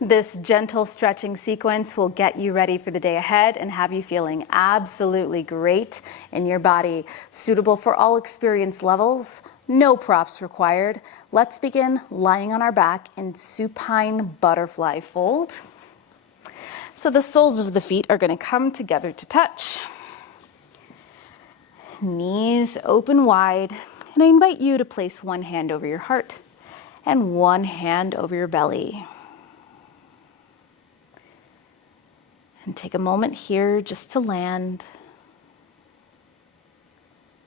This gentle stretching sequence will get you ready for the day ahead and have you feeling absolutely great in your body, suitable for all experience levels, no props required. Let's begin lying on our back in supine butterfly fold. So the soles of the feet are going to come together to touch. Knees open wide, and I invite you to place one hand over your heart and one hand over your belly. And take a moment here just to land.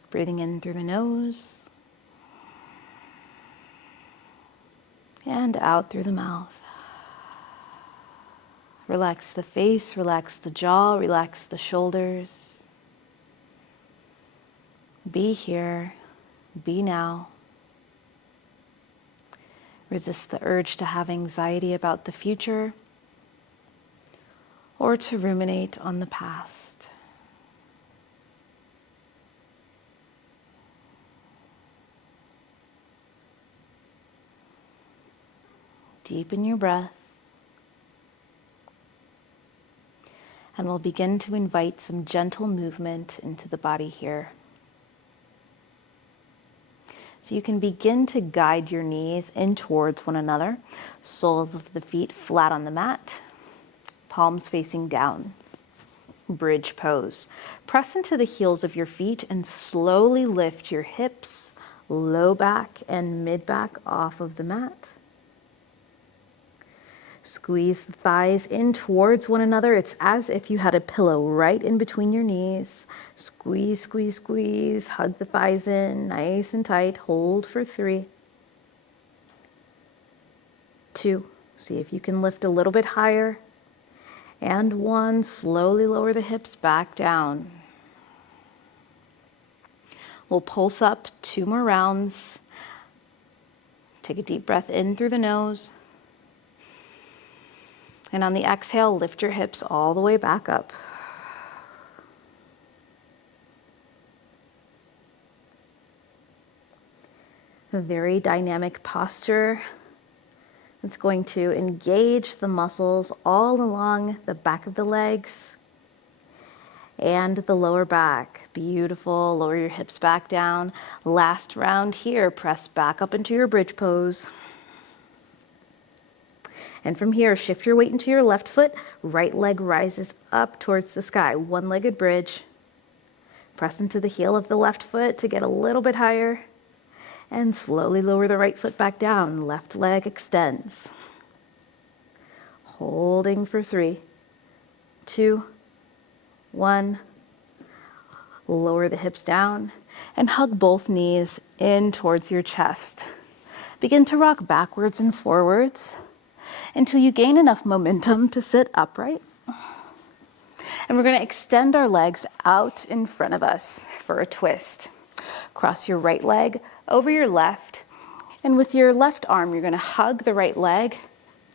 Breathing in through the nose and out through the mouth. Relax the face, relax the jaw, relax the shoulders. Be here, be now. Resist the urge to have anxiety about the future or to ruminate on the past. Deepen your breath, and we'll begin to invite some gentle movement into the body here. So you can begin to guide your knees in towards one another, soles of the feet flat on the mat, palms facing down. Bridge pose. Press into the heels of your feet and slowly lift your hips, low back and mid back off of the mat. Squeeze the thighs in towards one another. It's as if you had a pillow right in between your knees. Squeeze, squeeze, squeeze. Hug the thighs in nice and tight. Hold for 3, 2. See if you can lift a little bit higher. And 1. Slowly lower the hips back down. We'll pulse up 2 more rounds. Take a deep breath in through the nose. And on the exhale, lift your hips all the way back up. A very dynamic posture. It's going to engage the muscles all along the back of the legs and the lower back. Beautiful. Lower your hips back down. Last round here. Press back up into your bridge pose. And from here, shift your weight into your left foot. Right leg rises up towards the sky. One-legged bridge. Press into the heel of the left foot to get a little bit higher. And slowly lower the right foot back down. Left leg extends. Holding for 3, 2, 1. Lower the hips down and hug both knees in towards your chest. Begin to rock backwards and forwards until you gain enough momentum to sit upright. And we're going to extend our legs out in front of us for a twist. Cross your right leg over your left, and with your left arm, you're going to hug the right leg,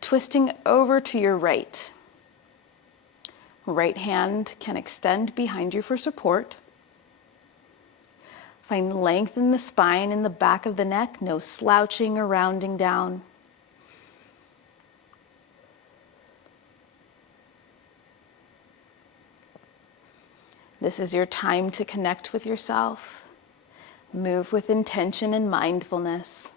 twisting over to your right. Right hand can extend behind you for support. Find length in the spine and the back of the neck, no slouching or rounding down. This is your time to connect with yourself. Move with intention and mindfulness.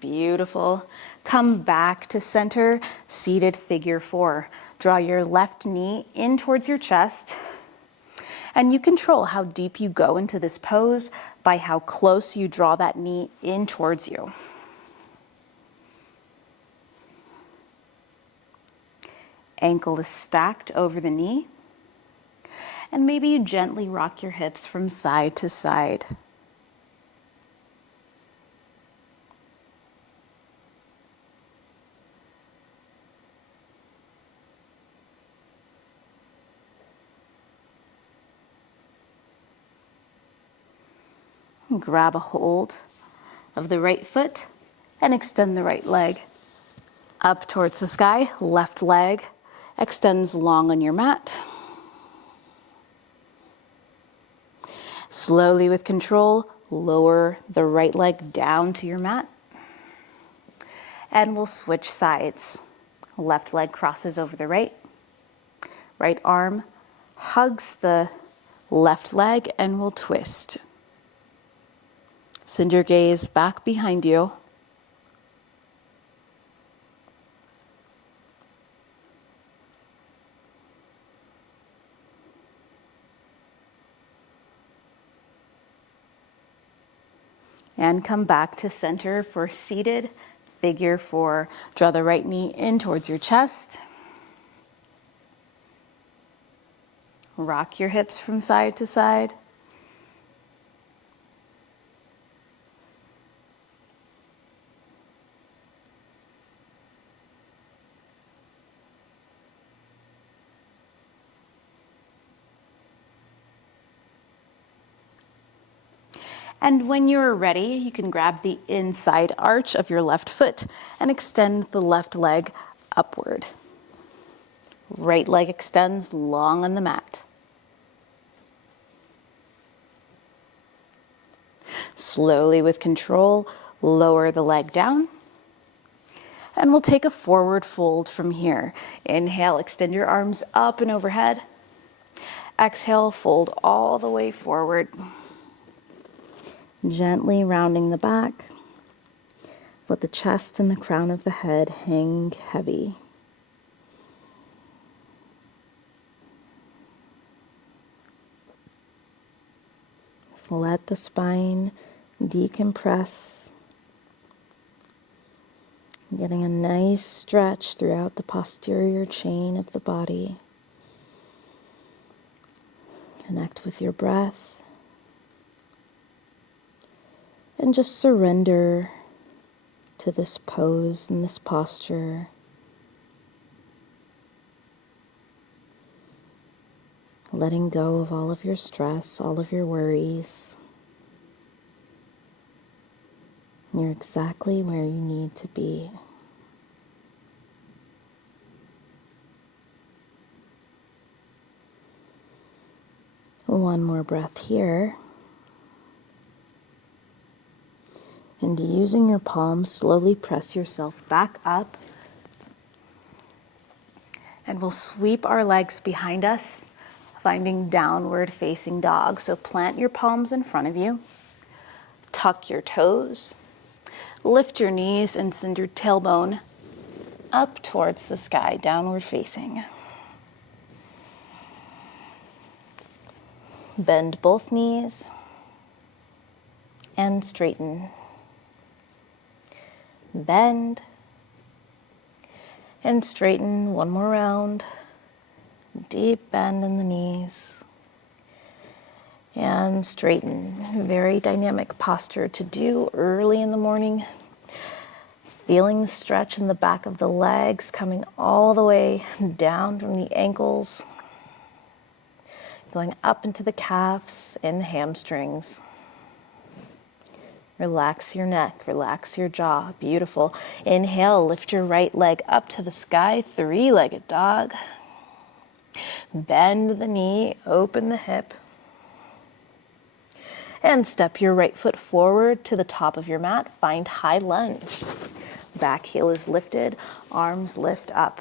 Beautiful. Come back to center, seated figure 4. Draw your left knee in towards your chest. And you control how deep you go into this pose by how close you draw that knee in towards you. Ankle is stacked over the knee. And maybe you gently rock your hips from side to side. Grab a hold of the right foot and extend the right leg up towards the sky. Left leg extends long on your mat. Slowly with control, Lower the right leg down to your mat. And we'll switch sides. Left leg crosses over the right. Right arm hugs the left leg and we'll twist. Send your gaze back behind you. And come back to center for seated figure four. Draw the right knee in towards your chest. Rock your hips from side to side. And when you're ready, you can grab the inside arch of your left foot and extend the left leg upward. Right leg extends long on the mat. Slowly with control, lower the leg down. And we'll take a forward fold from here. Inhale, extend your arms up and overhead. Exhale, fold all the way forward. Gently rounding the back. Let the chest and the crown of the head hang heavy. Just let the spine decompress. Getting a nice stretch throughout the posterior chain of the body. Connect with your breath. And just surrender to this pose and this posture. Letting go of all of your stress, all of your worries. You're exactly where you need to be. One more breath here. And using your palms, slowly press yourself back up. And we'll sweep our legs behind us, finding downward facing dog. So plant your palms in front of you. Tuck your toes. Lift your knees and send your tailbone up towards the sky, downward facing. Bend both knees and straighten. Bend and straighten. One more round. Deep bend in the knees and straighten. Very dynamic posture to do early in the morning. Feeling the stretch in the back of the legs coming all the way down from the ankles, going up into the calves and the hamstrings. Relax your neck, relax your jaw. Beautiful. Inhale, lift your right leg up to the sky, three-legged dog. Bend the knee, open the hip. And step your right foot forward to the top of your mat. Find high lunge. Back heel is lifted, arms lift up.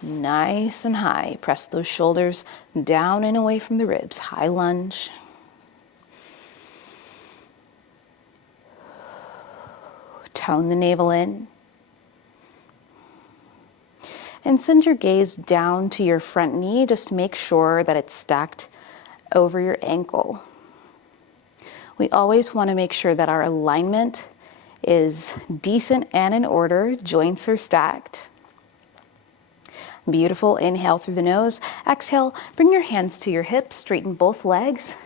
Nice and high. Press those shoulders down and away from the ribs. High lunge. Tone the navel in. And send your gaze down to your front knee. Just make sure that it's stacked over your ankle. We always want to make sure that our alignment is decent and in order. Joints are stacked. Beautiful. Inhale through the nose. Exhale, bring your hands to your hips, straighten both legs.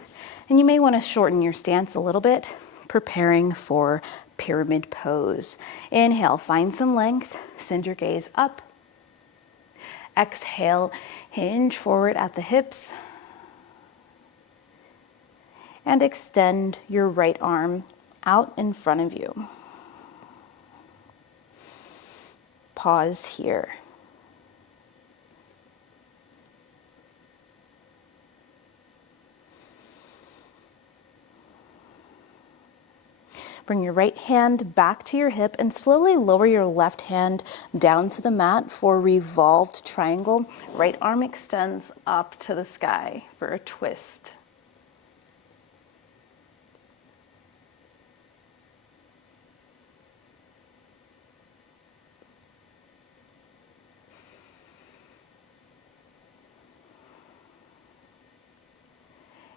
And you may want to shorten your stance a little bit, preparing for pyramid pose. Inhale, find some length, send your gaze up. Exhale, hinge forward at the hips. And extend your right arm out in front of you. Pause here. Bring your right hand back to your hip and slowly lower your left hand down to the mat for revolved triangle. Right arm extends up to the sky for a twist.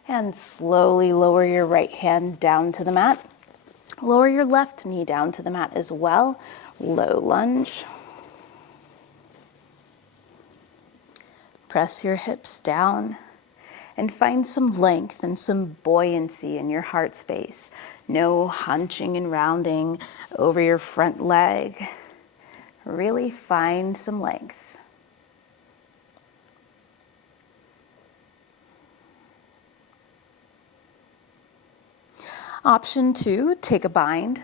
And slowly lower your right hand down to the mat. Lower your left knee down to the mat as well. Low lunge. Press your hips down and find some length and some buoyancy in your heart space. No hunching and rounding over your front leg. Really find some length. Option 2, take a bind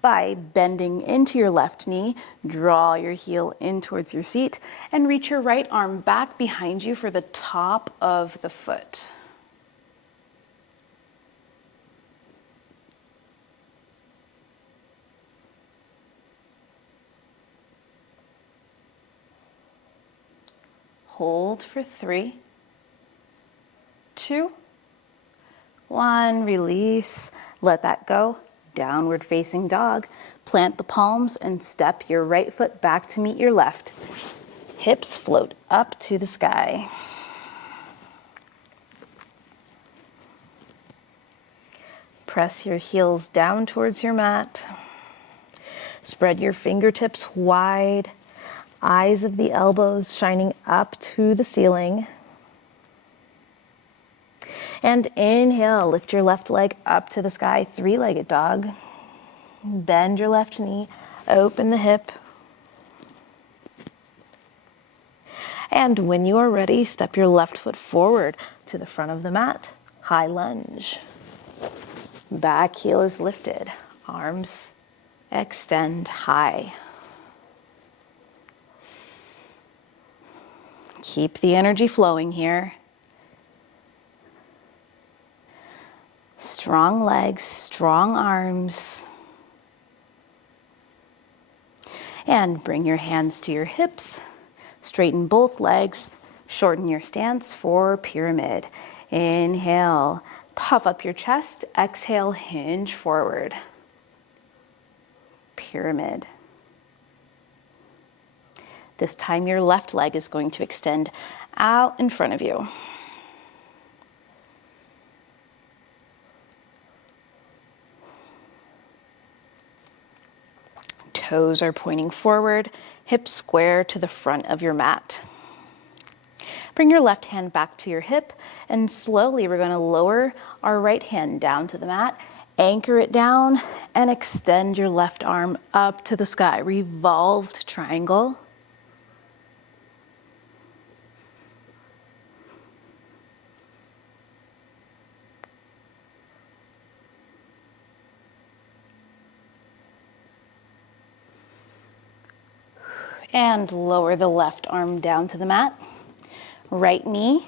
by bending into your left knee, draw your heel in towards your seat, and reach your right arm back behind you for the top of the foot. Hold for 3, 2, 1, release, let that go. Downward facing dog. Plant the palms and step your right foot back to meet your left. Hips float up to the sky. Press your heels down towards your mat. Spread your fingertips wide, eyes of the elbows shining up to the ceiling. And inhale, lift your left leg up to the sky, three-legged dog. Bend your left knee, open the hip. And when you are ready, step your left foot forward to the front of the mat, high lunge. Back heel is lifted, arms extend high. Keep the energy flowing here. Strong legs, strong arms. And bring your hands to your hips. Straighten both legs. Shorten your stance for pyramid. Inhale, puff up your chest. Exhale, hinge forward. Pyramid. This time your left leg is going to extend out in front of you. Toes are pointing forward, hips square to the front of your mat. Bring your left hand back to your hip, and slowly we're going to lower our right hand down to the mat, anchor it down, and extend your left arm up to the sky. Revolved triangle. And lower the left arm down to the mat. Right knee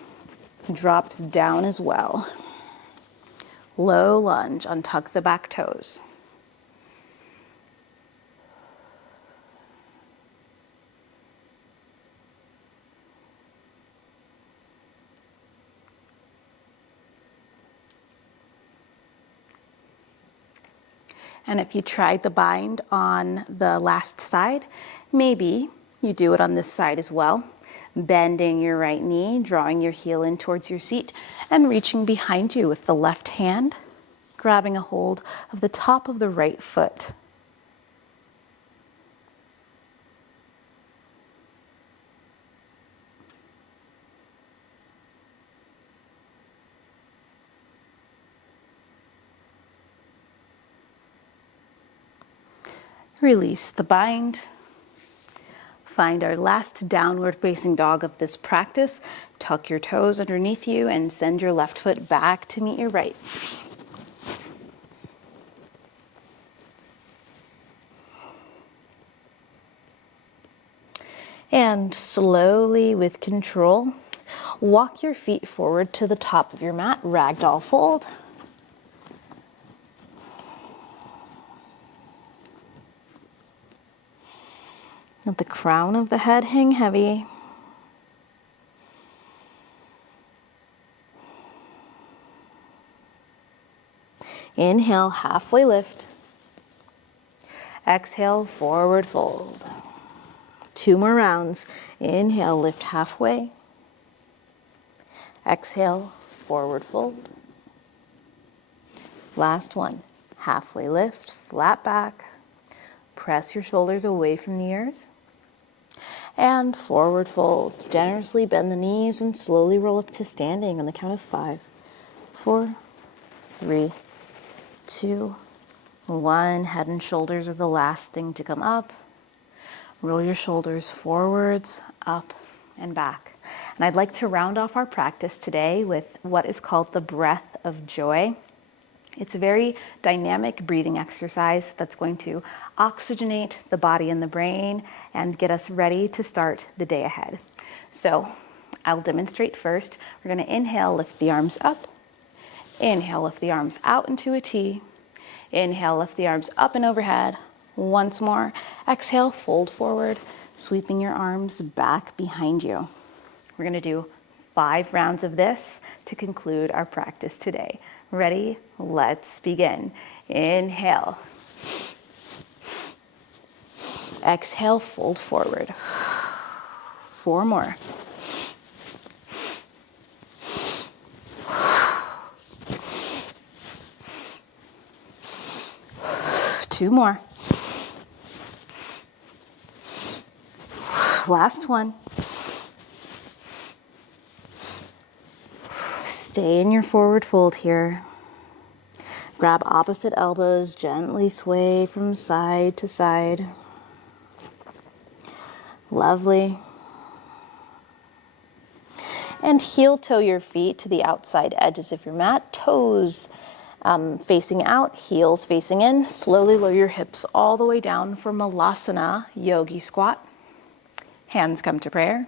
drops down as well. Low lunge, untuck the back toes. And if you tried the bind on the last side, maybe you do it on this side as well. Bending your right knee, drawing your heel in towards your seat, and reaching behind you with the left hand, grabbing a hold of the top of the right foot. Release the bind. Find our last downward facing dog of this practice. Tuck your toes underneath you and send your left foot back to meet your right. And slowly, with control, walk your feet forward to the top of your mat, ragdoll fold. Let the crown of the head hang heavy. Inhale, halfway lift. Exhale, forward fold. 2 more rounds. Inhale, lift halfway. Exhale, forward fold. Last one. Halfway lift, flat back. Press your shoulders away from the ears. And forward fold. Generously bend the knees and slowly roll up to standing on the count of 5, 4, 3, 2, 1. Head and shoulders are the last thing to come up. Roll your shoulders forwards, up, and back. And I'd like to round off our practice today with what is called the breath of joy. It's a very dynamic breathing exercise that's going to oxygenate the body and the brain and get us ready to start the day ahead. So I'll demonstrate first. We're going to inhale, lift the arms up. Inhale, lift the arms out into a T. Inhale, lift the arms up and overhead. Once more. Exhale, fold forward, sweeping your arms back behind you. We're going to do 5 rounds of this to conclude our practice today. Ready? Let's begin. Inhale. Exhale, fold forward. 4 more. Two more. Last one. Stay in your forward fold here. Grab opposite elbows, gently sway from side to side. Lovely. And heel toe your feet to the outside edges of your mat. Toes facing out, heels facing in. Slowly lower your hips all the way down for Malasana Yogi Squat. Hands come to prayer.